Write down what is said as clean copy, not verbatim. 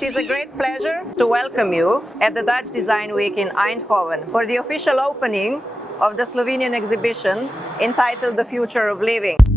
It is a great pleasure to welcome you at the Dutch Design Week in Eindhoven for the official opening of the Slovenian exhibition entitled The Future of Living.